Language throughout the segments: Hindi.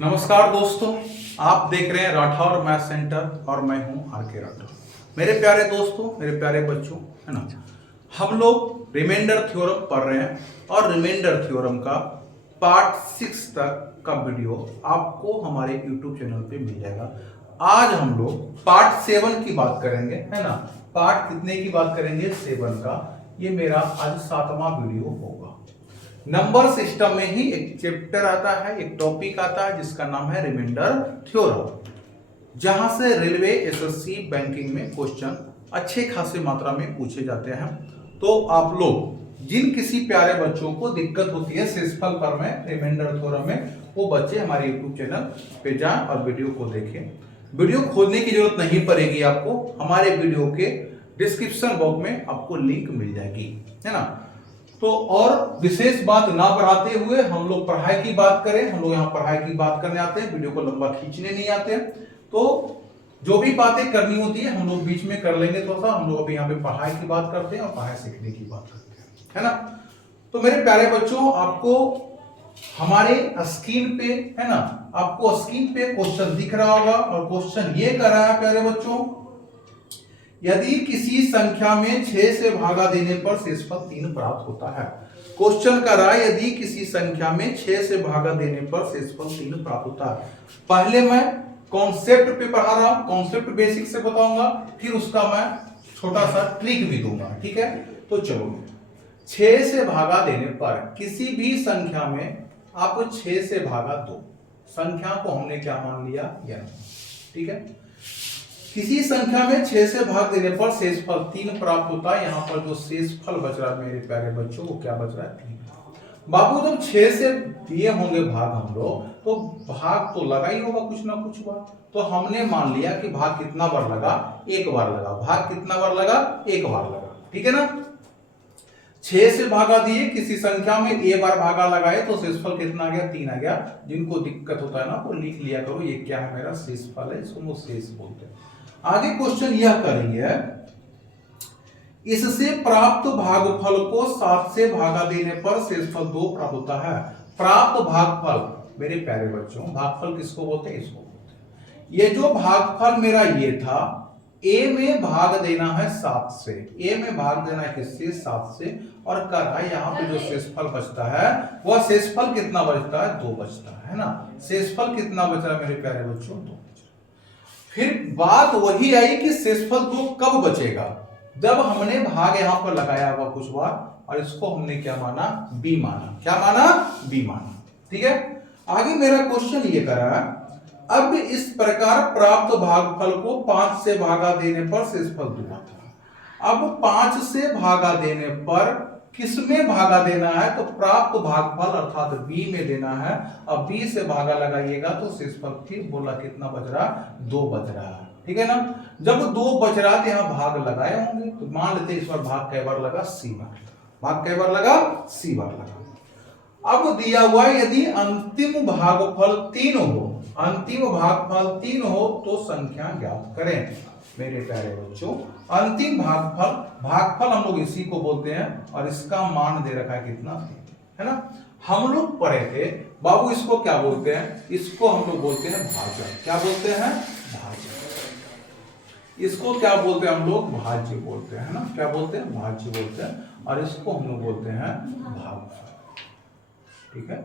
नमस्कार दोस्तों, आप देख रहे हैं राठौर मैथ सेंटर और मैं हूं आर.के. राठौर। मेरे प्यारे दोस्तों, मेरे प्यारे बच्चों, है ना, हम लोग रिमाइंडर थ्योरम पढ़ रहे हैं और रिमाइंडर थ्योरम का पार्ट 6 तक का वीडियो आपको हमारे यूट्यूब चैनल पे मिल जाएगा। आज हम लोग पार्ट 7 की बात करेंगे, है ना। पार्ट कितने की बात करेंगे? 7 का। ये मेरा आज 7वां वीडियो होगा। नंबर सिस्टम में ही एक चैप्टर आता है, एक टॉपिक आता है जिसका नाम है रिमाइंडर थ्योरम, जहां से रेलवे, एसएससी, बैंकिंग में क्वेश्चन अच्छे खासे मात्रा में पूछे जाते हैं। तो आप लोग जिन किसी प्यारे बच्चों को दिक्कत होती है शेषफल पर में, रिमाइंडर थ्योरम में, वो बच्चे हमारे यूट्यूब चैनल पे जाएं और वीडियो को देखें। वीडियो खोलने की जरूरत नहीं पड़ेगी आपको, हमारे वीडियो के डिस्क्रिप्शन बॉक्स में आपको लिंक मिल जाएगी, है ना। तो और विशेष बात ना बढ़ाते हुए हम लोग पढ़ाई की बात करें। हम लोग यहाँ पढ़ाई की बात करने आते हैं, वीडियो को लंबा खींचने नहीं आते हैं। तो जो भी बातें करनी होती है हम लोग बीच में कर लेंगे थोड़ा सा। हम लोग अभी यहाँ पे पढ़ाई की बात करते हैं और पढ़ाई सीखने की बात करते हैं, है ना। तो मेरे प्यारे बच्चों, आपको हमारे स्क्रीन पे, है ना, आपको स्क्रीन पे क्वेश्चन दिख रहा होगा और क्वेश्चन ये कर रहा है प्यारे बच्चों, यदि किसी संख्या में 6 से भागा देने पर शेषफल 3 प्राप्त होता है। क्वेश्चन कर रहा है यदि किसी संख्या में 6 से भागा देने पर शेषफल 3 प्राप्त होता है। पहले मैं कॉन्सेप्ट पे पढ़ा रहा हूं, कॉन्सेप्ट बेसिक से बताऊंगा, फिर उसका मैं छोटा सा ट्रिक भी दूंगा, ठीक है। तो चलो, 6 से भागा देने पर किसी भी संख्या में आप 6 से भागा दो, संख्या को हमने क्या मान लिया? n, ठीक है। किसी संख्या में 6 से भाग देने पर शेषफल 3 प्राप्त होता है। यहां पर जो शेषफल बच रहा है मेरे प्यारे बच्चों, वो क्या बच रहा है? 3। बाबू जब 6 से दिए होंगे भाग हम लोग, तो भाग तो लगा ही होगा कुछ ना कुछ बार। तो हमने मान लिया कि भाग कितना बार लगा? एक बार लगा। भाग कितना बार लगा? एक बार लगा, ठीक है ना। 6 से भागा दिए, किसी संख्या में ए बार भागा लगाए तो शेषफल कितना आ गया? 3 आ गया। जिनको दिक्कत होता है ना वो लिख लिया करो, ये क्या है? मेरा शेषफल है, इसको शेष बोलते हैं। आगे क्वेश्चन यह करेंगे, इससे प्राप्त भागफल को 7 से भागा देने पर शेषफल 2 प्राप्त होता है। प्राप्त भागफल मेरे प्यारे बच्चों, भागफल किसको बोलते हैं? इसको बोलते हैं। ये जो भागफल मेरा ये था, ए में भाग देना है 7 से, ए में भाग देना है किससे? 7 से। और कर रहा है यहाँ पे जो शेषफल बचता है, वह शेषफल कितना बचता है? 2 बचता है ना। शेषफल कितना बच रहा है मेरे प्यारे बच्चों? 2। फिर बात वही आई कि शेषफल 2 कब बचेगा? जब हमने भाग यहां पर लगाया हुआ कुछ बार और इसको हमने क्या माना? बी माना। क्या माना? बी माना, ठीक है। आगे मेरा क्वेश्चन ये करा, अब इस प्रकार प्राप्त भागफल को 5 से भागा देने पर शेषफल 2 आता है। अब 5 से भागा देने पर किसमें भागा देना है? तो प्राप्त भागफल अर्थात बी में देना है। अब बी से भागा लगाइएगा तो शेषफल फिर बोला कितना बच रहा? 2 बच रहा है, ठीक है ना। जब 2 बच रहा है तो यहाँ भाग लगाए होंगे, तो मान लेते इस बार भाग कै बार लगा? सी बार। भाग कै बार लगा? सी बार लगा। अब दिया हुआ यदि अंतिम भागफल 3 हो, अंतिम भागफल 3 हो तो संख्या ज्ञात करें। मेरे प्यारे बच्चों, अंतिम भागफल, भागफल हम लोग इसी को बोलते हैं और इसका मान दे रखा है कितना? 3, है ना। हम लोग पढ़े थे बाबू, इसको क्या बोलते हैं? इसको हम लोग बोलते हैं भाजक। क्या बोलते हैं? भाजक। इसको क्या बोलते हैं हम लोग? भाज्य बोलते हैं, है ना। क्या बोलते हैं? भाज्य बोलते हैं। और इसको हम लोग बोलते हैं भागफल, ठीक है।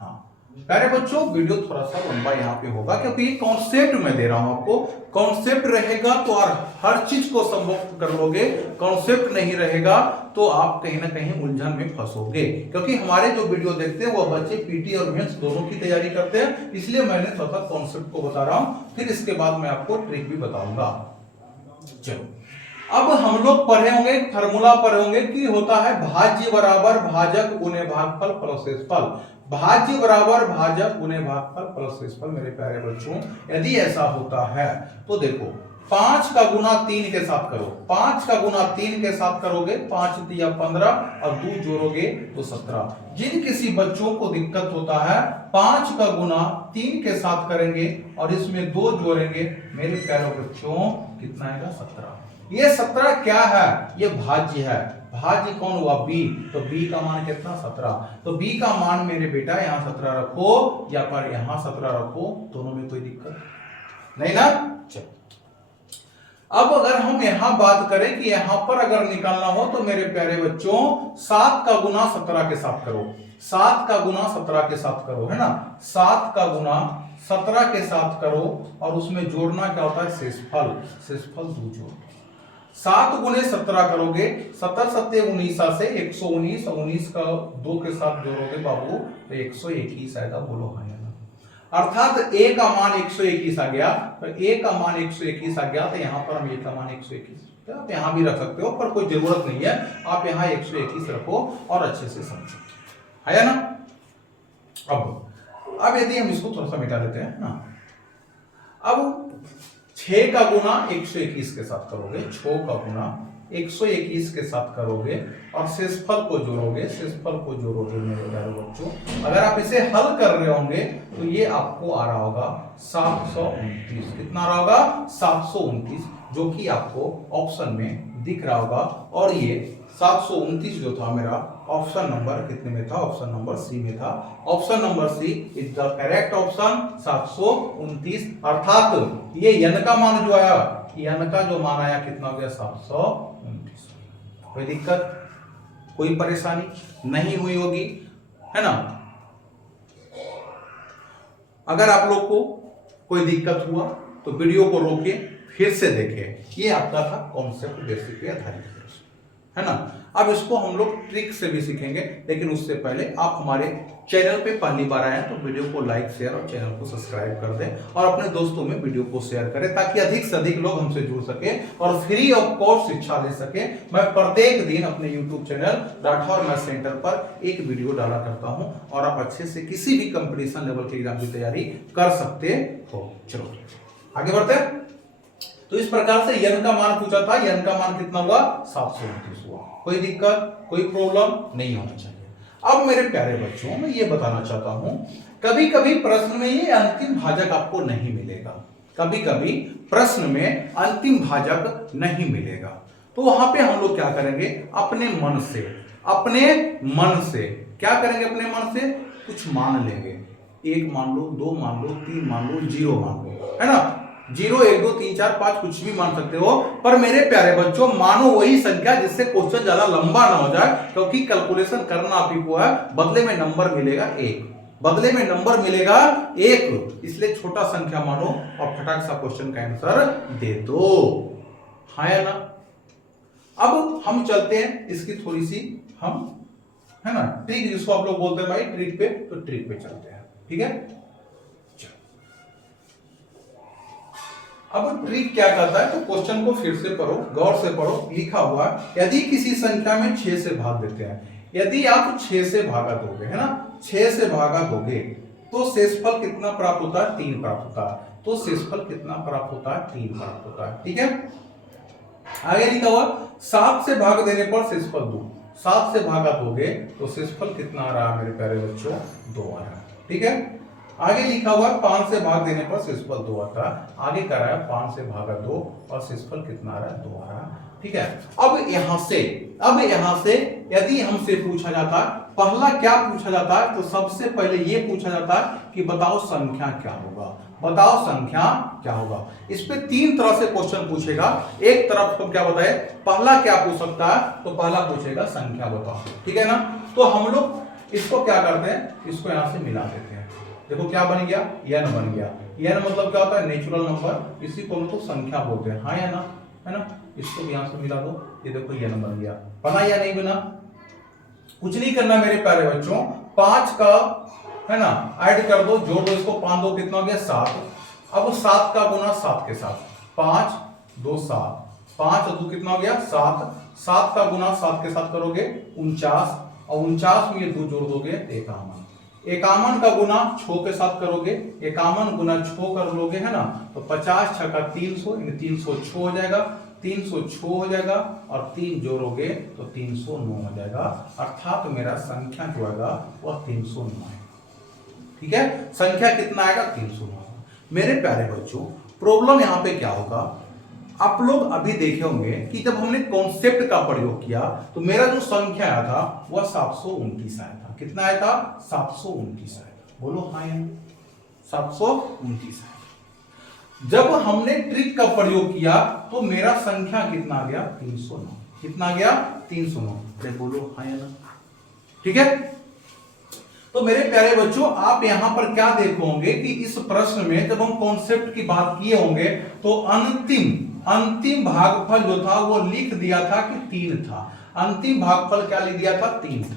हाँ प्यारे बच्चों, वीडियो थोड़ा सा लंबा यहाँ पे होगा क्योंकि कॉन्सेप्ट मैं दे रहा हूं आपको। कॉन्सेप्ट रहेगा तो और हर चीज को संभव कर लोगे, कॉन्सेप्ट नहीं रहेगा तो आप कहीं ना कहीं उलझन में फंसोगे। क्योंकि हमारे जो वीडियो देखते हैं वो बच्चे पीटी और मेंस दोनों की तैयारी करते हैं, इसलिए मैंने थोड़ा सा कॉन्सेप्ट को बता रहा हूं। फिर इसके बाद मैं आपको ट्रिक भी बताऊंगा। चलो, अब हम लोग पढ़े होंगे, फार्मूला पढ़े होंगे कि होता है भाज्य बराबर भाजक गुने भागफल प्लस शेषफल। भाज्य बराबर भाजक गुने भागफल प्लस शेषफल। मेरे प्यारे बच्चों, यदि ऐसा होता है तो देखो, 5 का गुना 3 के साथ करो। 5 का गुना 3 के साथ करोगे, 5 दिया 15 और 2 जोड़ोगे तो 17। जिन किसी बच्चों को दिक्कत होता है 5 का गुना 3 के साथ करेंगे और इसमें 2 जोड़ेंगे, मेरे प्यारे बच्चों कितना आएगा? 17। ये 17 क्या है? ये भाज्य है। भाज्य कौन हुआ बी, तो बी का मान कितना 17, तो बी का मान मेरे बेटा यहाँ 17 रखो या पर यहाँ 17 रखो, दोनों में कोई दिक्कत नहीं ना। चलो अब अगर हम यहां बात करें कि यहां पर अगर निकालना हो तो मेरे प्यारे बच्चों 7 का गुना 17 के साथ करो, 7 का गुना 17 के साथ करो, है ना, 7 का गुना 17 के साथ करो और उसमें जोड़ना क्या होता है शेषफल, शेषफल 2 जोड़ 7 गुने 17 करोगे, 17 सत्ते 19 से 119, 19 का 2 के साथ जोड़ोगे बाबू तो 121 आएगा, बोलो हाँ या ना। अर्थात a का मान 121 आ गया, तो a का मान 121 आ गया, तो यहां पर हम a का मान 121 आप यहां भी रख सकते हो, पर कोई जरूरत नहीं है, आप यहां 121 रखो और अच्छे से समझो, है ना। अब यदि हम इसको थोड़ा सा मिटा देते हैं ना, अब 6 का गुना 121 के साथ करोगे, 6 का गुना 121 के साथ करोगे और शेषफल को जोड़ोगे, शेषफल को जोड़ोगे मेरे प्यारे बच्चों, अगर आप इसे हल कर रहे होंगे तो ये आपको आ रहा होगा 729, कितना आ रहा होगा 729, जो कि आपको ऑप्शन में दिख रहा होगा। और ये 729 जो था मेरा ऑप्शन नंबर कितने में था, ऑप्शन नंबर सी में था, option number C is the correct option 729, अर्थात ये n का मान जो आया, n का जो मान आया कितना हो गया 729। कोई दिक्कत कोई परेशानी नहीं हुई होगी, है ना। अगर आप लोग को कोई दिक्कत हुआ तो वीडियो को रोके फिर से देखें, ये आपका था कॉन्सेप्ट बेसिक पे आधारित, है ना। अब इसको हम लोग ट्रिक से भी सीखेंगे, लेकिन उससे पहले आप हमारे चैनल पे पहली बार आए हैं तो वीडियो को लाइक शेयर और चैनल को सब्सक्राइब कर दें और अपने दोस्तों में वीडियो को शेयर करें, ताकि अधिक से अधिक लोग हमसे जुड़ सके और फ्री ऑफ कॉस्ट शिक्षा ले सके। मैं प्रत्येक दिन अपने YouTube channel Rathore math centre पर एक वीडियो डाला करता हूं और आप अच्छे से किसी भी कंपटीशन लेवल के एग्जाम की तैयारी कर सकते हो। चलो आगे बढ़ते हैं। तो इस प्रकार से n का मान पूछा था, n का मान कितना हुआ 729 हुआ, कोई दिक्कत कोई प्रॉब्लम नहीं होना चाहिए। अब मेरे प्यारे बच्चों मैं ये बताना चाहता हूं, कभी कभी प्रश्न में ये अंतिम भाजक आपको नहीं मिलेगा, कभी कभी प्रश्न में अंतिम भाजक नहीं मिलेगा, तो वहां पे हम लोग क्या करेंगे, अपने मन से क्या करेंगे, अपने मन से कुछ मान लेंगे, 1 मान लो, 2 मान लो, 3 मान लो, 0 मान लो, है ना, 0 1 2 3 4 5 कुछ भी मान सकते हो, पर मेरे प्यारे बच्चों मानो वही संख्या जिससे क्वेश्चन ज्यादा लंबा ना हो जाए, क्योंकि कैलकुलेशन करना आप ही को है, बदले में नंबर मिलेगा 1, बदले में नंबर मिलेगा 1, इसलिए छोटा संख्या मानो और फटाक सा क्वेश्चन का आंसर दे दो, हाँ या ना। अब हम चलते हैं इसकी थोड़ी सी हम, है ना, ट्रिक जिसको आप लोग बोलते हैं भाई ट्रिक पे, तो ट्रिक पे चलते हैं, ठीक है। अब ट्रिक क्या करता है, तो क्वेश्चन को फिर से पढ़ो, गौर से पढ़ो, लिखा हुआ यदि किसी संख्या में 6 से भाग देते हैं, यदि आप 6 से भागा दोगे, है ना, 6 से भागा दोगे तो शेषफल कितना प्राप्त होता है, 3 प्राप्त होता है, तो शेषफल कितना प्राप्त होता है, 3 प्राप्त होता है, ठीक है। आगे लिखा हुआ 7 से भाग देने पर शेषफल 2, 7 से भागा दोगे तो शेषफल कितना आ रहा है मेरे प्यारे बच्चों, 2 आ रहा है, ठीक है। आगे लिखा हुआ 5 से भाग देने पर शेषफल 2 आता है, आगे कर रहा है 5 से भागा 2 और शेषफल कितना आ रहा है, 2 आ रहा है, ठीक है। अब यहां से यदि हमसे पूछा जाता है, पहला क्या पूछा जाता है, तो सबसे पहले ये पूछा जाता है कि बताओ संख्या क्या होगा, बताओ संख्या क्या होगा। इस पे 3 तरह से क्वेश्चन पूछेगा, एक तरफ को क्या बताए, पहला क्या पूछ सकता है, तो पहला पूछेगा संख्या बताओ, ठीक है ना। तो हम लोग इसको क्या करते हैं, इसको यहां से मिला देते हैं, देखो क्या बन गया, n बन गया, n मतलब क्या होता है, नेचुरल नंबर, इसी को हम तो संख्या बोलते हैं, हाँ या ना, है ना। इसको भी यहां से मिला दो, ये देखो n बन गया, बना या नहीं बना, कुछ नहीं करना मेरे प्यारे बच्चों, 5 का, है ना, ऐड कर दो, जोड़ दो इसको, 5 2 कितना हो गया 7, अब 7 का गुना 7 के साथ, 5 2 7, 5 2 कितना हो गया 7, 7 का गुना 7 के साथ करोगे 49, और 49 में ये 2 जोड़ दोगे 51, 51 का गुना 6 के साथ करोगे, 51 गुना 6 कर लोगे, है ना, तो 50 6 का 300, 306 हो जाएगा, 306 हो जाएगा और 3 जोड़ोगे तो 309 हो जाएगा, अर्थात मेरा संख्या जो आएगा वह 309 है, ठीक है। संख्या कितना आएगा, 309। मेरे प्यारे बच्चों प्रॉब्लम यहां पे क्या होगा, आप लोग अभी देखे होंगे कि जब हमने कॉन्सेप्ट का प्रयोग किया तो मेरा जो संख्या आया था वह 729 आया था। कितना आया था? 729 आया था। बोलो हाँ या 729 आया था। जब हमने ट्रिक का प्रयोग किया तो मेरा संख्या कितना आ गया? 309। कितना आ गया? 309। अरे बोलो हाँ या ना। ठीक है, तो मेरे प्यारे बच्चों आप यहां पर क्या देखोगे कि इस प्रश्न में जब हम कॉन्सेप्ट की बात किए होंगे तो अंतिम भागफल जो था वो लिख दिया था कि 3 था। अंतिम भागफल क्या लिख दिया था? 3 था।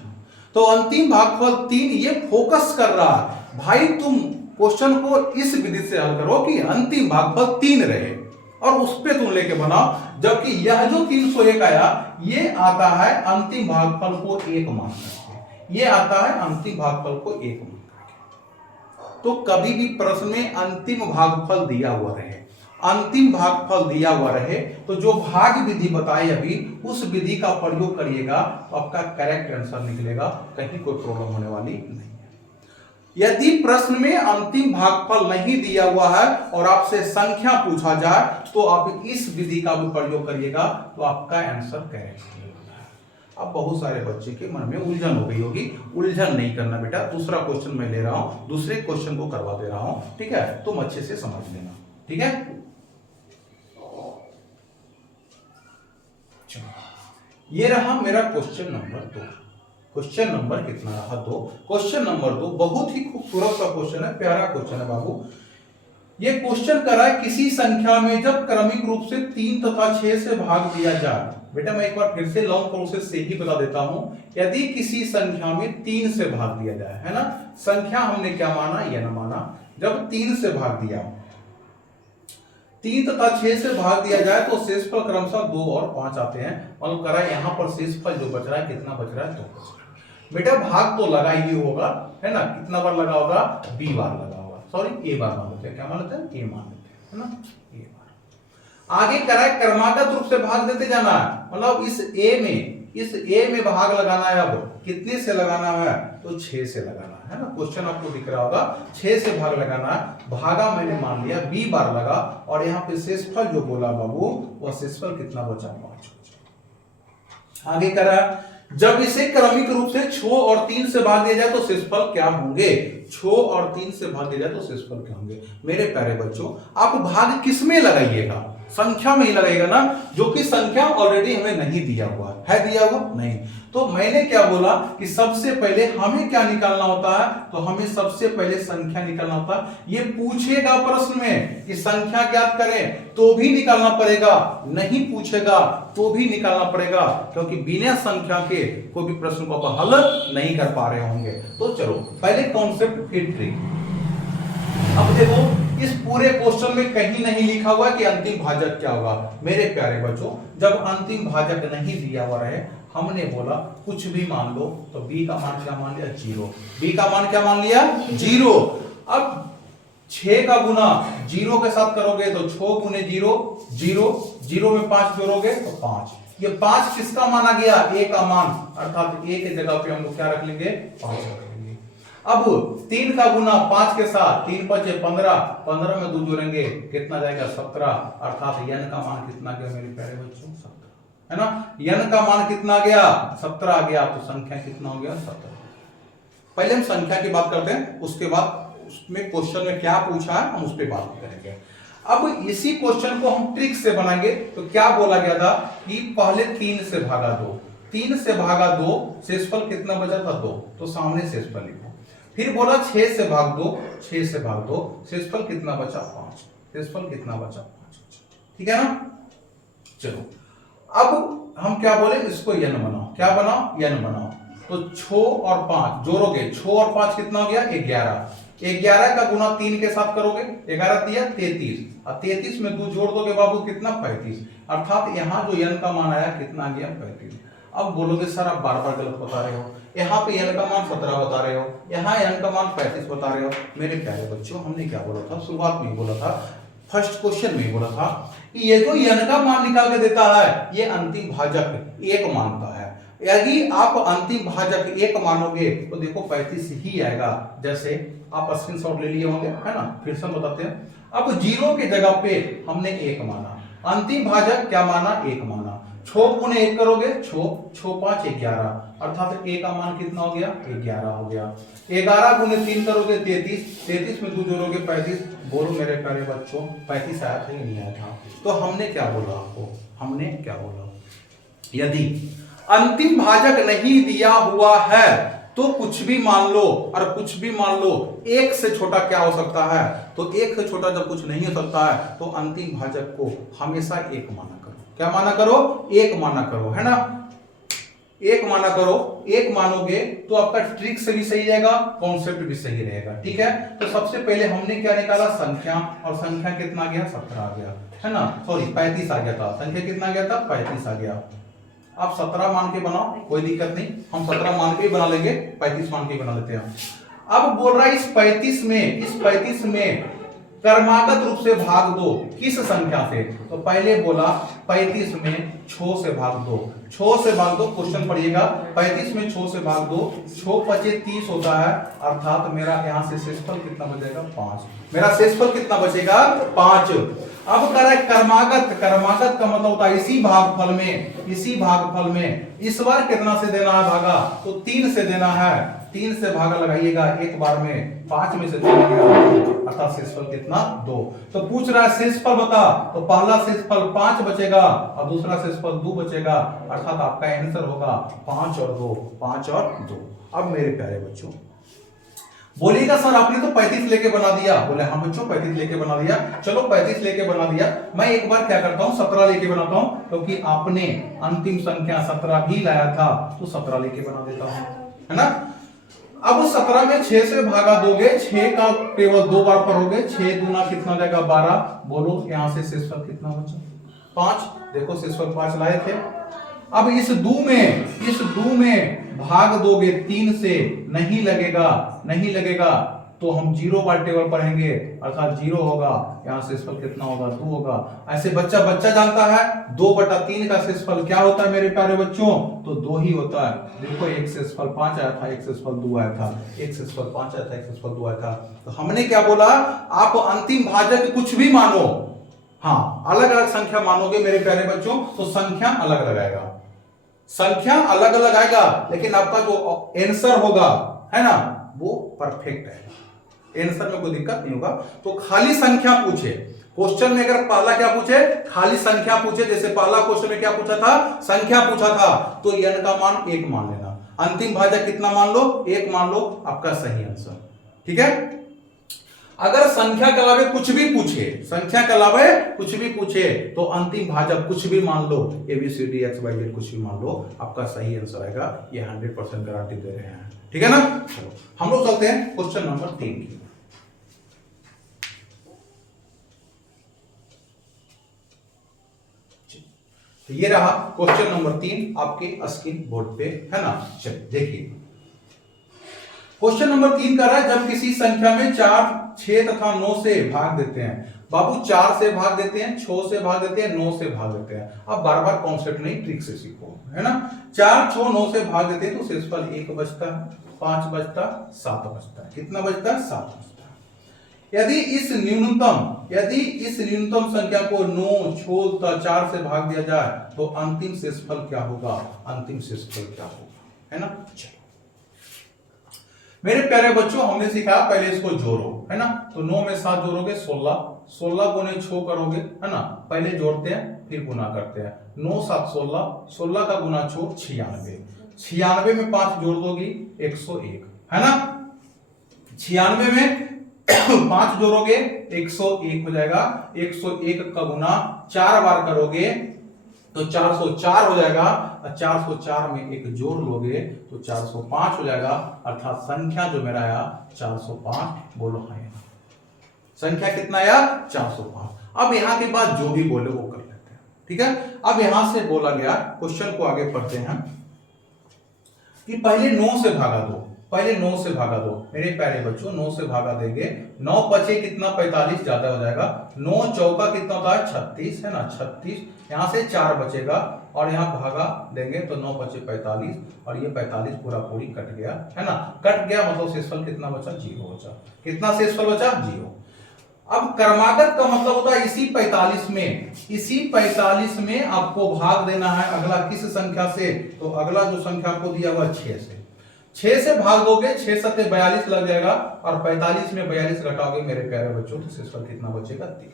तो अंतिम भागफल 3 ये फोकस कर रहा है भाई तुम क्वेश्चन को इस विधि से हल करो कि अंतिम भागफल 3 रहे और उस पे तुम लेके बनाओ, जबकि यह जो 301 आया ये आता है अंतिम भागफल को 1 मान करके, ये आता है अंतिम भागफल को 1 मान करके। तो कभी भी प्रश्न में अंतिम भागफल दिया हुआ रहे, अंतिम भागफल दिया हुआ रहे तो जो भाग विधि बताई अभी उस विधि का प्रयोग करिएगा तो आपका करेक्ट आंसर निकलेगा, कहीं कोई प्रॉब्लम होने वाली नहीं है। यदि प्रश्न में अंतिम भागफल नहीं दिया हुआ है और आपसे संख्या पूछा जाए तो आप इस विधि का भी प्रयोग करिएगा तो आपका आंसर करेक्ट निकलेगा। अब बहुत सारे बच्चे के मन में उलझन हो गई होगी, उलझन नहीं करना बेटा, दूसरा क्वेश्चन मैं ले रहा हूं, दूसरे क्वेश्चन को करवा दे रहा हूं, ठीक है, तुम अच्छे से समझ लेना, ठीक है। ये रहा मेरा क्वेश्चन नंबर 2। क्वेश्चन नंबर कितना रहा? 2। क्वेश्चन नंबर 2 बहुत ही खूबसूरत सा क्वेश्चन है, प्यारा क्वेश्चन है बाबू। ये क्वेश्चन करा है किसी संख्या में जब क्रमिक रूप से 3 तथा 6 से भाग दिया जाए। बेटा मैं एक बार फिर से लॉन्ग प्रोसेस से ही बता देता हूं, यदि किसी संख्या में 3 से भाग दिया जाए, है ना, संख्या हमने क्या माना? n माना। जब 3 से भाग दिया, 3 तथा 6 से भाग दिया जाए तो शेषफल क्रमशः 2 और 5 आते हैं। मतलब करा यहां पर शेषफल जो बच रहा है कितना बच रहा है? 2 बच रहा है। बेटा भाग तो लगा ही होगा, है ना, कितना बार लगा होगा? b बार लगा होगा, सॉरी a बार मान लेते हैं, क्या मान लेते हैं? a मान लेते हैं, है ना, a बार। आगे करा है क्रमागत रूप से भाग देते जाना है, मतलब इस a में भाग लगाना है। अब कितने से लगाना है? तो 6 से लगाना है ना, क्वेश्चन आपको दिख रहा होगा, 6 से भाग लगाना है। भागा मैंने मान लिया, b बार लगा और यहाँ पे शेषफल जो बोला बाबू वह शेषफल कितना बचा? 5। आगे करा जब इसे क्रमिक रूप से 6 और 3 से भाग दिया जाए तो शेषफल क्या होंगे? 6 और 3 से भाग दिया जाए तो शेषफल क्या होंगे? मेरे प्यारे बच्चों आप भाग किस में लगाइएगा? संख्या में ही लगाएगा ना, जो कि संख्या ऑलरेडी हमें नहीं दिया हुआ है दिया हुआ नहीं। तो मैंने क्या बोला कि सबसे पहले हमें क्या निकालना होता है? तो हमें सबसे पहले संख्या निकालना होता है। ये पूछेगा प्रश्न में कि संख्या ज्ञात करें तो भी निकालना पड़ेगा, नहीं पूछेगा तो भी निकालना पड़ेगा, क्योंकि बिना संख्या के कोई भी प्रश्न को आप हल नहीं कर पा रहे होंगे। तो चलो पहले कॉन्सेप्ट फिर ट्रिक। अब देखो इस पूरे क्वेश्चन में कहीं नहीं लिखा हुआ कि अंतिम भाजक क्या होगा। मेरे प्यारे बच्चों जब अंतिम भाजक नहीं दिया हुआ रहे, हमने बोला कुछ भी मान लो, तो b का मान क्या मान लिया? 0। b का मान क्या मान लिया? 0। अब 6 का गुना 0 के साथ करोगे तो 6 गुने 0 0, 0 में 5 जोड़ोगे तो 5। ये 5 किसका मान आ गया? a का मान, अर्थात a के जगह पे हम लोग क्या रख लेंगे? 5 रख लेंगे। अब 3 का गुना 5 के साथ, 3 5 15, 15 में 2 जोड़ेंगे कितना जाएगा? 17, अर्थात n का मान कितना गया मेरे प्यारे बच्चों? 17, है ना। n का मान कितना गया? 17 आ गया, तो संख्या कितना हो गया? 17। पहले हम संख्या की बात करते हैं, उसके बाद उसमें क्वेश्चन में क्या पूछा है हम उस पर बात करेंगे। अब इसी क्वेश्चन को हम ट्रिक से बनाएंगे। तो क्या बोला गया था कि पहले 3 से भागा 2, 3 से भागा 2, शेषफल कितना बचा था? 2, तो सामने शेषफल लिखो। फिर बोला 6 से भाग 2, 6 से भाग 2, शेषफल कितना बचा? 5। शेषफल कितना बचा? 5। ठीक है ना। चलो अब हम क्या बोले, इसको n बनाओ। क्या बनाओ? n बनाओ। तो 6 और 5 जोड़ोगे, 6 और 5 कितना हो गया? 11। 11 का गुना 3 के साथ करोगे, 11 दिया 33, और 33 में 2 जोड़ दोगे बाबू कितना? 35। अर्थात यहाँ जो n का मान आया कितना गया? 35। अब बोलोगे सर आप बार बार गलत बता रहे हो, यहाँ पे n का मान 17 बता रहे हो, यहाँ n का मान 35 बता रहे हो। मेरे प्यारे बच्चों हमने क्या बोला था? शुरुआत में बोला था, फर्स्ट क्वेश्चन में बोला था कि ये जो n का मान निकाल के देता है ये अंतिम भाजक 1 मानता है। यदि आप अंतिम भाजक 1 मानोगे तो देखो 35 ही आएगा। जैसे आप स्क्रीनशॉट ले लिए होंगे, है ना, फिर से बताते हैं। अब 0 के जगह पे हमने 1 माना अंतिम भाजक क्या माना, 1 माना। 6 गुणे 1 करोगे 6, 6 5 11, अर्थात ए का मान कितना हो गया, 11 हो गया। 11 गुणे 3 करोगे 33, 33 में 2 जोड़ोगे 35। बोलो मेरे प्यारे बच्चों 35 आया था या नहीं आया था? तो हमने क्या बोला आपको, हमने क्या बोला, यदि अंतिम भाजक नहीं दिया हुआ है तो कुछ भी मान लो, और कुछ भी मान लो, 1 से छोटा क्या हो सकता है, तो 1 से छोटा जब कुछ नहीं हो सकता है तो अंतिम भाजक को हमेशा 1 माना करो। क्या माना करो, 1 माना करो, है ना, 1 माना करो। 1 मानोगे तो आपका ट्रिक से भी सही रहेगा, कॉन्सेप्ट भी सही रहेगा, ठीक है। तो सबसे पहले हमने क्या निकाला, संख्या, और संख्या कितना गया, 17 आ गया, है ना, सॉरी 35 आ गया था, संख्या कितना गया था, 35 आ गया। आप 17 मान के बनाओ, कोई दिक्कत नहीं, हम 17 मान के ही बना लेंगे, 35 मान के ही बना लेते हैं। अब बोल रहा है इस 35 में क्रमागत रूप से भाग दो, किस संख्या से, तो पहले बोला 35 में 6 से भाग दो, 6 से भाग दो, क्वेश्चन पढ़िएगा, 35 में 6 से भाग दो, 6 पचे 30 होता है, अर्थात मेरा यहां से शेषफल कितना बचेगा, 5। मेरा शेषफल कितना बचेगा, 5। अब कह रहा है क्रमागत, क्रमागत का मतलब होता है इसी भागफल में इस बार कितना से देना है भागा, तो 3 से देना है, 3 से भागा लगाइएगा एक बार में, 5 में से 3 गया, अर्थात शेषफल कितना, 2। तो पूछ रहा है शेषफल बता, तो पहला शेषफल 5 बचेगा और दूसरा शेषफल 2 बचेगा, अर्थात आपका आंसर होगा 5 और 2, 5 और 2। अब मेरे प्यारे बच्चों बोलिएगा सर आपने तो 35 लेके बना दिया, बोले हाँ बच्चों 35 लेके बना दिया, चलो 35 लेके बना दिया, मैं एक बार क्या करता हूँ 17 लेके बनाता हूँ, क्योंकि आपने अंतिम संख्या 17 भी लाया था, तो 17 लेके बना देता हूँ, है ना। अब 17 में 6 से भागा दोगे, 6 का केवल 2 बार पढ़ोगे, 6 दूना कितना जाएगा, 12। बोलो यहां से शेषफल कितना बचा, 5। देखो शेषफल 5 लाए थे। अब इस दू में भाग दोगे 3 से, नहीं लगेगा तो हम 0 बार टेबल पढ़ेंगे, अर्थात 0 होगा, यहाँ शेषफल कितना होगा, 2 होगा। ऐसे बच्चा जानता है 2/3 का शेषफल क्या होता है मेरे प्यारे बच्चों, तो 2 ही होता है। देखो एक शेषफल 5 आया था, एक शेषफल 2 आया था, एक शेषफल 5 आया था, एक शेषफल 2 आया था। तो हमने क्या बोला, आप अंतिम भाजक कुछ भी मानो, हाँ अलग अलग संख्या मानोगे मेरे प्यारे बच्चों, तो संख्या अलग लगाएगा, संख्या अलग अलग आएगा, लेकिन आपका जो आंसर होगा, है ना, वो परफेक्ट है, आंसर में कोई दिक्कत नहीं होगा। तो खाली संख्या पूछे क्वेश्चन में, अगर पहला क्या पूछे, खाली संख्या पूछे, जैसे पहला क्वेश्चन में क्या पूछा था, संख्या पूछा था, तो n का मान 1 मान लेना, अंतिम भाजक कितना मान लो, 1 मान लो, आपका सही आंसर, ठीक है। अगर संख्या के अलावे कुछ भी पूछे, तो अंतिम भाजक कुछ भी मान लो, ABCD XYZ कुछ भी मान लो, आपका सही आंसर आएगा, ये 100% गारंटी दे रहे हैं, ठीक है ना। चलो हम लोग चलते हैं क्वेश्चन नंबर 3 की। तो ये रहा क्वेश्चन नंबर 3 आपके स्क्रीन बोर्ड पे, है ना। चलिए देखिए क्वेश्चन नंबर 3 कर रहा है, जब किसी संख्या में 4, 6 तथा 9 से भाग देते हैं, बाबू 4 से भाग देते हैं, 6 से भाग देते हैं, 9 से भाग देते हैं। अब बार बार कॉन्सेप्ट नहीं, ट्रिक से सीखो, है ना। 4, 6, 9 से भाग देते हैं तो शेषफल 1 बचता है, 5 बचता, 7 बचता है, कितना बचता है, 7 बचता है। यदि इस न्यूनतम संख्या को 9 छोड़कर 4 से भाग दिया जाए तो अंतिम शेषफल क्या होगा, है ना। चलो मेरे प्यारे बच्चों हमने सीखा, पहले इसको जोड़ो, है ना। तो 9 में 7 जोड़ोगे 16, 16 गुने 6 करोगे, है ना, पहले जोड़ते हैं फिर गुना करते हैं, 9 7 16, 16 का गुना 6 96, 96 में 5 जोड़ दोगी 101, है ना। 96 में 5 जोड़ोगे 101 हो जाएगा, 101 का गुना 4 बार करोगे तो 404 हो जाएगा, और 404 में एक जोड़ लोगे तो 405 हो जाएगा, अर्थात संख्या जो मेरा आया 405। बोलो हाँ, संख्या कितना आया, 405। अब यहां के बाद जो भी बोले वो कर लेते हैं, ठीक है। अब यहां से बोला गया, क्वेश्चन को आगे पढ़ते हैं कि पहले 9 से भागा दो, मेरे प्यारे बच्चों 9 से भागा देंगे, 9 पचे कितना 45 ज्यादा हो जाएगा, 9 चौका कितना होता है 36, है ना, 36, यहां से 4 बचेगा और यहां भागा देंगे तो 9 पचे 45, और ये 45 पूरा पूरी कट गया, है ना, कट गया मतलब शेषफल कितना बचा, 0 बचा। कितना शेषफल बचा, 0। अब क्रमागत का मतलब होता है इसी 45 में, इसी 45 में आपको भाग देना है अगला किस संख्या से, तो अगला जो संख्या आपको दिया हुआ 6 से, 6 से भाग दोगे, 6 सत्ते 42 लग जाएगा और 45 में 42 घटाओगे मेरे प्यारे बच्चों तो शेषफल कितना बचेगा 3।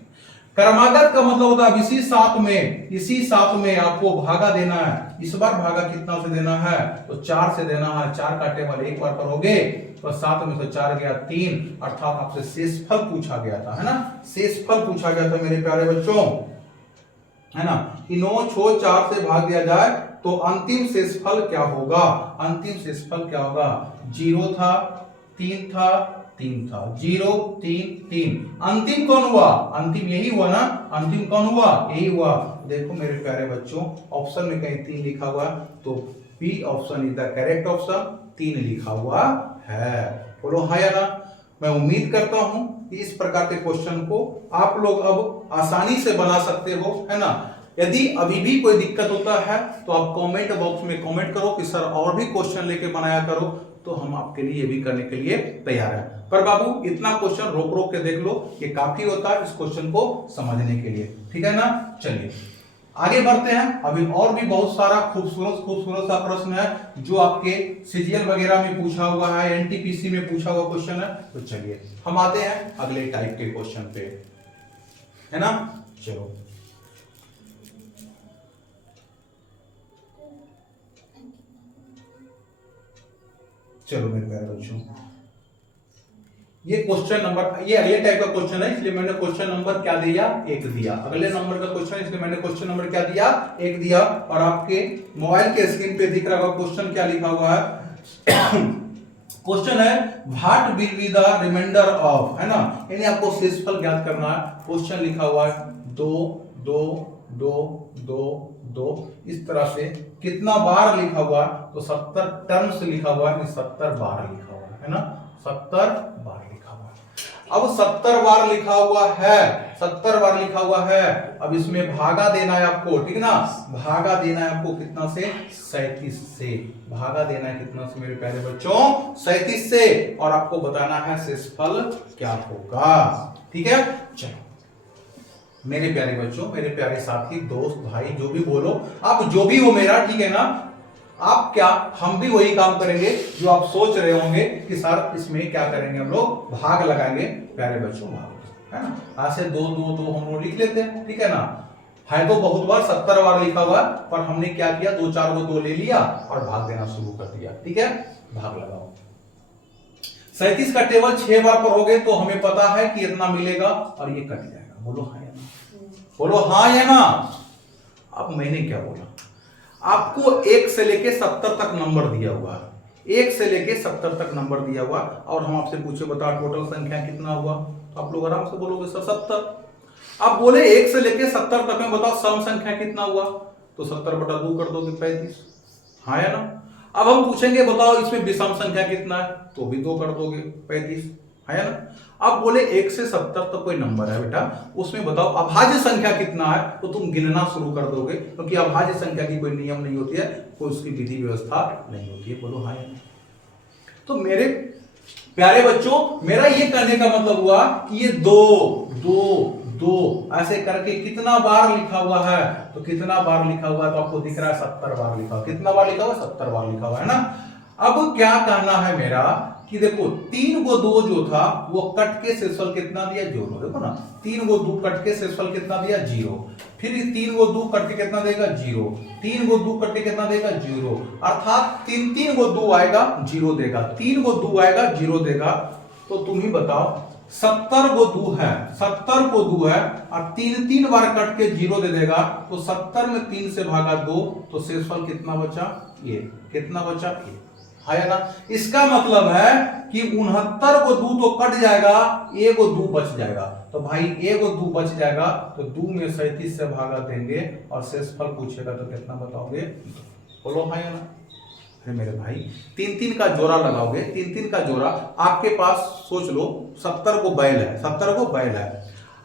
क्रमागत का मतलब होता है इसी 7 में, इसी 7 में आपको भागा देना है, इस बार भागा कितना से देना है, तो 4 से देना है, 4 का टेबल एक बार करोगे तो 7 में से 4 गया 3, अर्थात आपसे शेषफल पूछा गया था, है ना, शेषफल पूछा गया था मेरे प्यारे बच्चों, है ना, कि 9 6 4 से भाग दिया जाए तो अंतिम शेषफल क्या होगा, अंतिम शेषफल क्या होगा, 0 था, 3 था, 3 था, 0 3 3, अंतिम कौन हुआ, अंतिम यही हुआ ना, अंतिम कौन हुआ, यही हुआ। देखो मेरे प्यारे बच्चों ऑप्शन में कहीं 3 लिखा हुआ तो B option is the correct option, 3 लिखा हुआ है, बोलो हाँ या ना। मैं उम्मीद करता हूं कि इस प्रकार के क्वेश्चन को आप लोग अब आसानी से बना सकते हो, है ना। यदि अभी भी कोई दिक्कत होता है तो आप कमेंट बॉक्स में कमेंट करो कि सर और भी क्वेश्चन लेके बनाया करो, तो हम आपके लिए भी करने के लिए तैयार है। पर बाबू इतना क्वेश्चन रोक रोक के देख लो, ये काफी होता है इस क्वेश्चन को समझने के लिए, ठीक है ना। चलिए आगे बढ़ते हैं, अभी और भी बहुत सारा खूबसूरत खूबसूरत सा प्रश्न है जो आपके सीजीएल वगैरह में पूछा हुआ है, एनटीपीसी में पूछा हुआ क्वेश्चन है। तो चलिए हम आते हैं अगले टाइप के क्वेश्चन पे, है ना। चलो चलो मेरे प्यारे बच्चों, ये क्वेश्चन नंबर, ये अगले टाइप का क्वेश्चन है इसलिए मैंने क्वेश्चन नंबर क्या दिया, 1 दिया। अगले नंबर का क्वेश्चन इसलिए मैंने क्वेश्चन नंबर क्या दिया, 1 दिया। और आपके मोबाइल के स्क्रीन पे दिख रहा होगा क्वेश्चन क्या लिखा हुआ है। क्वेश्चन है what will be the remainder of, है ना, यानी आपको शेषफल ज्ञात करना है। क्वेश्चन लिखा हुआ है 2 2 2 2 2, इस तरह से कितना बार लिखा हुआ है, तो 70 टर्म्स लिखा हुआ है, 70 बार लिखा हुआ है ना, 70 बार लिखा हुआ है। अब 70 बार लिखा हुआ है, 70 बार लिखा हुआ है, अब इसमें भागा देना है आपको, ठीक ना, भागा देना है आपको कितना से, 37 से, भागा देना है कितना से मेरे प्यारे बच्चों, 37 से, और आपको बताना है शेषफल क्या होगा, ठीक है। चलो मेरे प्यारे बच्चों, मेरे प्यारे साथी दोस्त भाई जो भी बोलो, आप जो भी हो मेरा, ठीक है ना, आप क्या, हम भी वही काम करेंगे जो आप सोच रहे होंगे कि सर इसमें क्या करेंगे, हम लोग भाग लगाएंगे प्यारे बच्चों, भाग, है ना। ऐसे 2 2 2 हम लोग लिख लेते हैं, ठीक है ना। है तो बहुत बार 70 बार लिखा हुआ, पर हमने क्या किया, 2 4 को 2 ले लिया और भाग देना शुरू कर दिया, ठीक है। भाग लगाओ, 37 का टेबल 6 बार पर हो गए तो हमें पता है कि इतना मिलेगा और ये कट जाएगा, बोलो हाँ या ना, बोलो हाँ या ना। अब मैंने क्या बोला, आपको 1 से लेके 70 तक नंबर दिया हुआ है, 1 से लेके 70 तक नंबर दिया हुआ, और हम आपसे पूछे बताओ टोटल संख्या कितना हुआ, तो आप लोग आराम से बोलोगे सर 70। आप बोले 1 से लेके 70 तक में बताओ सम संख्या कितना हुआ, तो 70/2 कर दोगे 35, हाँ या ना। अब हम पूछेंगे बताओ इसमें विषम संख्या कितना है, तो भी 2 कर दोगे 35, है ना। अब बोले 1 से 70 तक कोई नंबर है बेटा, उसमें बताओ अभाज्य संख्या कितना है, तो तुम गिनना शुरू कर दोगे, क्योंकि अभाज्य संख्या की कोई नियम नहीं होती है, कोई उसकी विधि व्यवस्था नहीं होती है, बोलो हाँ या नहीं। तो मेरे प्यारे बच्चों मेरा ये कहने का मतलब हुआ कि ये 2 2 2 ऐसे करके कितना बार लिखा हुआ है, तो कितना बार लिखा हुआ है, तो आपको दिख रहा है 70 बार लिखा हुआ, कितना बार लिखा हुआ, 70 बार लिखा हुआ है ना। अब क्या कहना है मेरा कि देखो 3 को 2 जो था वो कट के शेषफल कितना दिया, 0, देखो ना, 3 को 2 कट के शेषफल कितना दिया, 0, फिर 3 को 2 कट के कितना देगा, 0, 3 को 2 कट के कितना देगा, 0, अर्थात 3 को 2 आएगा 0 देगा, 3 को 2 आएगा 0 देगा। तो तुम ही बताओ 70 को 2 है, 70 को 2 है और 3 बार कट के 0 दे देगा, तो 70 में 3 से भागा 2, तो शेषफल कितना बचा, ये कितना बचा, ये, है ना। इसका मतलब है कि 69 को 2 तो कट जाएगा, ए को 2 बच जाएगा, तो भाई ए को 2 बच जाएगा, तो 2 में 37 से भागा देंगे और शेषफल पूछेगा तो कितना बताओगे, बोलो हाँ या ना। अरे मेरे भाई 3 का जोड़ा लगाओगे, 3 का जोड़ा आपके पास, सोच लो 70 को बैल है, 70 को बैल है,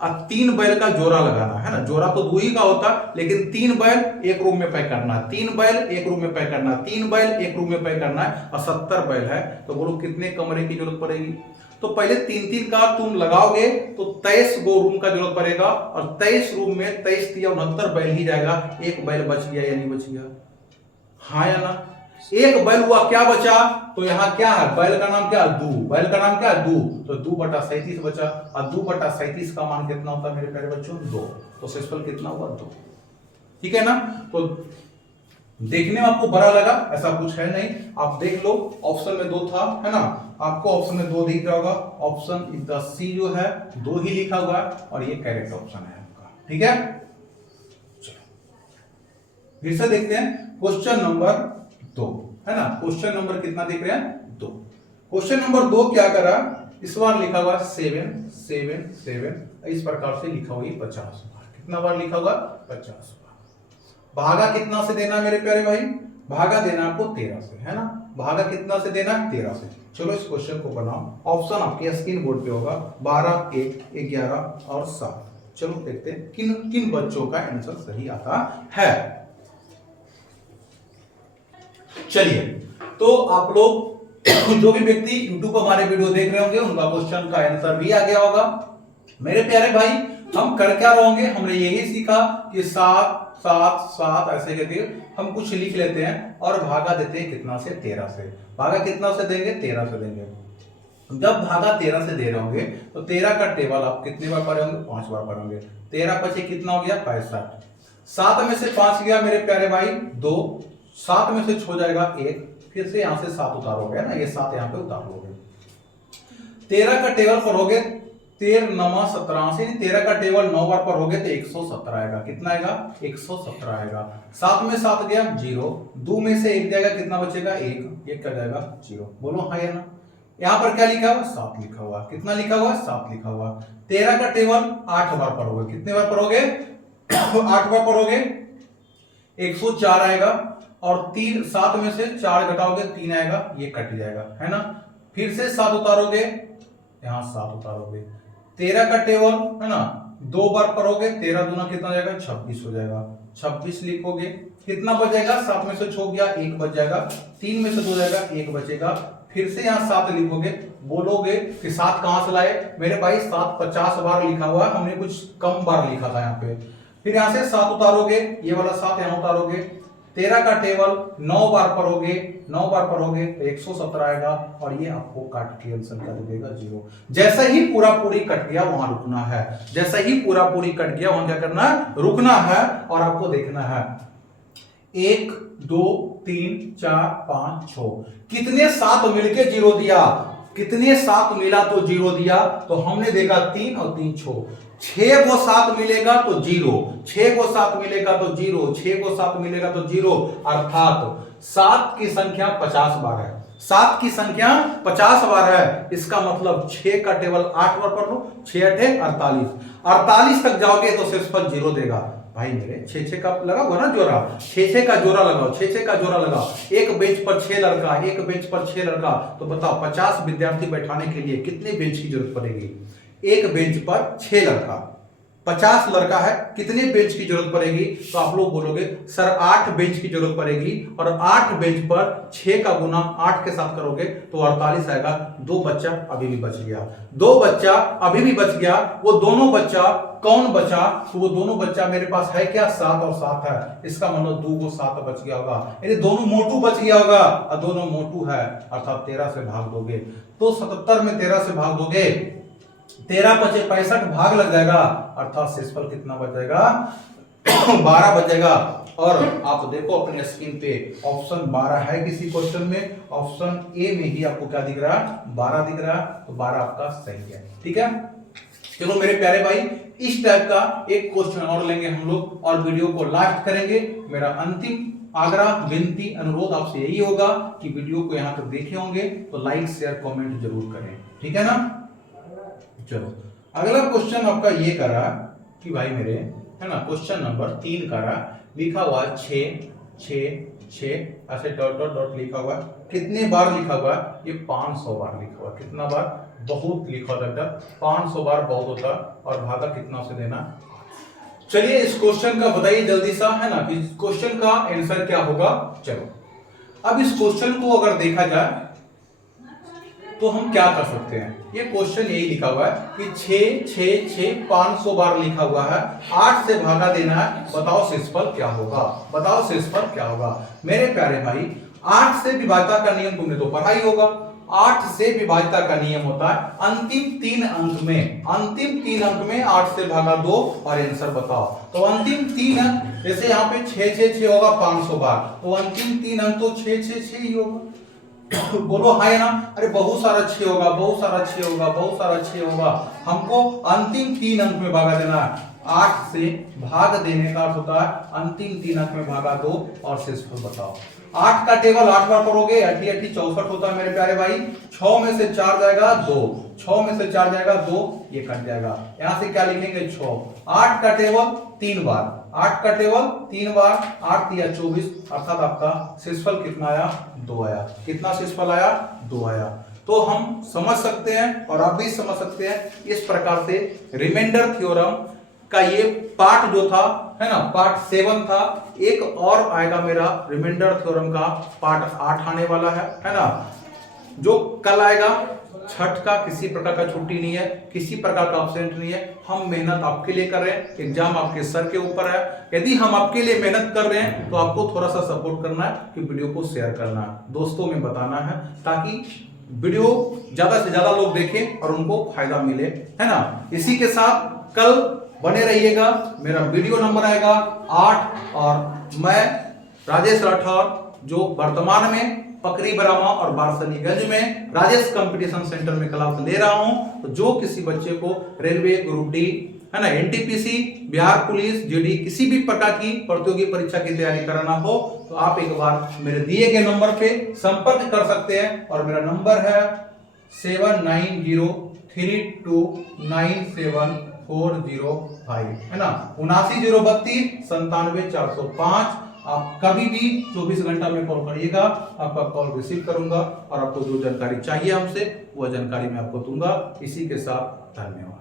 अब 3 बैल का जोड़ा लगाना है ना, जोड़ा तो 2 ही का होता, लेकिन 3 बैल एक रूम में पैक करना है, 3 बैल एक रूम में पैक करना है, 3 बैल एक रूम में पैक करना है, और 70 बैल है, तो बोलो कितने कमरे की जरूरत पड़ेगी, तो पहले 3-3 का तुम लगाओगे तो 23 गो रूम का जरूरत पड़ेगा, और 23 रूम में 23 या 69 बैल ही जाएगा। एक बैल बच गया या नहीं बच गया? हाँ या ना? एक बैल हुआ, क्या बचा? तो यहाँ क्या है, बैल का नाम क्या है? दू। बैल का नाम क्या है? दू। तो 2/37 बचा, और 2/37 का मान कितना होता है मेरे प्यारे बच्चों? 2। तो शेषफल कितना हुआ? 2। ठीक है ना? तो देखने में आपको बड़ा लगा, ऐसा कुछ है नहीं। आप देख लो, ऑप्शन में 2 था, है ना? आपको ऑप्शन में 2 दिख रहा होगा। ऑप्शन इज द सी जो है 2 ही लिखा हुआ है, और ये करेक्ट ऑप्शन है आपका। ठीक है, फिर से देखते हैं क्वेश्चन नंबर 2, है ना? क्वेश्चन नंबर कितना दिख रहे हैं? 2। क्वेश्चन नंबर 2 क्या करा, इस बार लिखा हुआ 7 7 7, इस प्रकार से लिखा हुआ 50 बार। कितना बार लिखा हुआ? 50 बार। भागा कितना से देना मेरे प्यारे भाई? भागा देना आपको 13 से, है ना? भागा कितना से देना? 13 से। चलो इस क्वेश्चन को बनाओ। ऑप्शन आपके स्क्रीन बोर्ड पे होगा, 12, 1, 11 और 7। चलो देखते हैं किन किन बच्चों का आंसर सही आता है। चलिए, तो आप लोग जो भी व्यक्ति YouTube पर हमारे वीडियो देख रहे होंगे, उनका क्वेश्चन का आंसर भी आ गया होगा। मेरे प्यारे भाई, हम कर क्या रहोगे? हमने यही सीखा कि 7 7 7 ऐसे करके हम कुछ लिख लेते हैं और भागा देते हैं कितना से? 13 से। भागा कितना से देंगे? 13 से देंगे। जब भागा 13 से दे रहे होंगे तो 13 का टेबल आप कितने बार पढ़े होंगे? 5 बार पढ़ोगे। 13 पचे कितना हो गया? 65। 7 में से 5 गया मेरे प्यारे भाई 2, 7 में से छो जाएगा 1, फिर से यहां से 7 उतारोगे ना, ये 7 यहां पे उतार लोगे। 13 का टेबल पढ़ोगे 13 9 17, 13 का टेबल 9 बार पढ़ोगे तो 117 आएगा। कितना आएगा? 117 आएगा। 7 में 7 गया 0, 2 में से 1 जाएगा, कितना बचेगा? 1, 1 क्या जाएगा? 0। बोलो हाँ या ना? यहाँ पर क्या लिखा हुआ? 7 लिखा हुआ। कितना लिखा हुआ? 7 लिखा हुआ। 13 का टेबल 8 बार पढ़ोगे। कितने बार पढ़ोगे? 8 बार पढ़ोगे, 104 आएगा। और 3 7 में से 4 घटाओगे 3 आएगा, ये कट जाएगा, है ना? फिर से 7 उतारोगे, यहां 7 उतारोगे। 13 का टेबल, है ना, 2 बार पढ़ोगे, 13 दूना कितना जाएगा? 26 हो जाएगा। 26 लिखोगे, कितना बचेगा? 7 में से छो गया 1 बच जाएगा, 3 में से 2 जाएगा 1 बचेगा। फिर से यहाँ 7 लिखोगे। बोलोगे कि 7 कहां से लाए? मेरे भाई 7 50 बार लिखा हुआ है, हमने कुछ कम बार लिखा था यहाँ पे। फिर यहाँ से 7 उतारोगे, ये वाला 7 यहाँ उतारोगे। 13 का टेबल 9 बार पढ़ोगे, 9 बार पढ़ोगे तो 117 आएगा, और ये आपको काट के आंसर कर देगा 0। जैसे ही पूरा पूरी कट गया वहां रुकना है। जैसे ही पूरा पूरी कट गया वहां क्या करना है? रुकना है। और आपको देखना है 1 2 3 4 5 6 कितने 7 मिलके 0 दिया? कितने 7 मिला तो 0 दिया? तो हमने देखा 3 और 3 6 को 7 मिलेगा तो 0, 6 को 7 मिलेगा तो 0, 6 को 7 मिलेगा तो 0, अर्थात 7 की संख्या 50 बार है। 7 की संख्या 50 बार है। इसका मतलब 6 का टेबल 8 बार पढ़ लो, 6 8 48, 48 तक जाओगे तो शेषफल 0 देगा। भाई मेरे 6 का लगाओ ना जोरा, 6 का जोरा लगाओ, 6 का जोरा लगाओ। एक बेंच पर 6 लड़का, एक बेंच पर 6 लड़का, तो बताओ 50 विद्यार्थी बैठाने के लिए कितने बेंच की जरूरत पड़ेगी? एक बेंच पर 6 लड़का, 50 लड़का है, कितने बेंच की जरूरत पड़ेगी? तो आप लोग बोलोगे सर 8 बेंच की जरूरत पड़ेगी, और 8 बेंच पर 6 का गुना 8 के साथ करोगे तो 48 आएगा। 2 बच्चा अभी भी बच गया, 2 बच्चा अभी भी बच गया। वो दोनों बच्चा कौन बचा? तो वो दोनों बच्चा मेरे पास है क्या? 7 और 7 है। इसका मतलब 2 को 7 बच गया होगा, यानी दोनों मोटू बच गया होगा, और दोनों मोटू है, अर्थात 13 से भाग दोगे तो 77 में 13 से भाग दोगे, 13 पचे 65 भाग लग जाएगा, अर्थात शेषफल कितना बच जाएगा? 12 बचेगा। और आप देखो अपने स्क्रीन पे ऑप्शन 12 है किसी क्वेश्चन में, ऑप्शन ए में ही आपको क्या दिख रहा है? 12 दिख रहा है, तो 12 आपका सही है। ठीक है, चलो मेरे प्यारे भाई, इस टाइप का एक क्वेश्चन और लेंगे हम लोग, और वीडियो को लास्ट करेंगे। मेरा अंतिम आग्रह, विनती, अनुरोध आपसे यही होगा कि वीडियो को यहां तक देखे होंगे तो लाइक शेयर कमेंट जरूर करें। ठीक है ना? चलो अगला क्वेश्चन आपका ये करा कि भाई मेरे, है ना, क्वेश्चन नंबर 3 करा, लिखा हुआ 6 6 6 ऐसे डॉट डॉट डॉट लिखा हुआ। कितने बार लिखा हुआ? ये 500 बार लिखा हुआ। कितना बार? बहुत लिखा होता है, 500 बार बहुत होता। और भागा कितना से देना? चलिए इस क्वेश्चन का बताइए जल्दी सा, है ना, इस क्वेश्चन का आंसर क्या होगा। चलो अब इस क्वेश्चन को अगर देखा जाए तो हम क्या कर सकते हैं, ये क्वेश्चन यही लिखा हुआ है कि 6 6 6 500 बार लिखा हुआ है, 8 से भागा देना है, बताओ शेषफल क्या होगा, बताओ शेषफल क्या होगा। मेरे प्यारे भाई 8 से विभाज्यता का नियम तुमने तो पढ़ा ही होगा। 8 से विभाज्यता का नियम होता है अंतिम 3 अंक में, अंतिम 3 अंक में 8 से भागा 2 और आंसर बताओ। तो अंतिम 3 अंक, जैसे यहाँ पे 6 6 6 होगा 500 बार, तो अंतिम 3 अंक तो 6 6 6 ही होगा। बोलो हाँ या ना। अरे बहुत सारा 6 होगा, बहुत सारा 6 होगा, बहुत सारा 6 होगा। हमको अंतिम 3 अंक में भागा देना है। 8 से भाग देने का अर्थ होता है अंतिम 3 अंक में भागा 2 और शेषफल बताओ। 8 का टेबल 8 बार करोगे, 8 8 64 होता है मेरे प्यारे भाई। 6 में से 4 जाएगा 2, 6 में से 4 जाएगा 2, ये कट जाएगा। यहां से क्या लिखेंगे 6। 8 का टेबल 3 बार, 8 का टेबल 3 बार, 8 3 24, अर्थात आपका शेषफल कितना आया 2 आया। कितना शेषफल आया 2 आया। तो हम समझ सकते हैं और आप भी समझ सकते हैं इस प्रकार से रिमाइंडर थ्योरम का ये पार्ट जो था है ना, पार्ट 7 था। एक और आएगा मेरा रिमाइंडर थ्योरम का पार्ट 8 आने वाला है ना, जो कल आएगा। छठ का किसी प्रकार का छुट्टी नहीं है, किसी प्रकार का अब्सेंट नहीं है। हम मेहनत आपके लिए कर रहे हैं, एग्जाम आपके सर के ऊपर है। यदि हम आपके लिए मेहनत कर रहे हैं तो आपको थोड़ा सा सपोर्ट करना है कि वीडियो को शेयर करना है, दोस्तों में बताना है, ताकि वीडियो ज्यादा से ज्यादा लोग देखें और उनको फायदा मिले, है ना। इसी के साथ कल बने रहिएगा। मेरा वीडियो नंबर आएगा 8 और मैं राजेश राठौर जो वर्तमान में पकरी बरामा और बारसलीगंज में राजेश कंपटीशन सेंटर में क्लास ले रहा हूं। तो जो किसी बच्चे को रेलवे ग्रुप डी है ना, एनटीपीसी, बिहार पुलिस, जीडी, किसी भी प्रकार की प्रतियोगी परीक्षा की तैयारी कराना हो तो आप एक बार मेरे दिए गए नंबर पे संपर्क कर सकते हैं। और मेरा नंबर है 7903297405 है ना, 7903297405। आप कभी भी 24 घंटा में कॉल करिएगा, आपका कॉल रिसीव करूंगा और आपको जो जानकारी चाहिए हमसे वह जानकारी मैं आपको दूंगा। इसी के साथ धन्यवाद।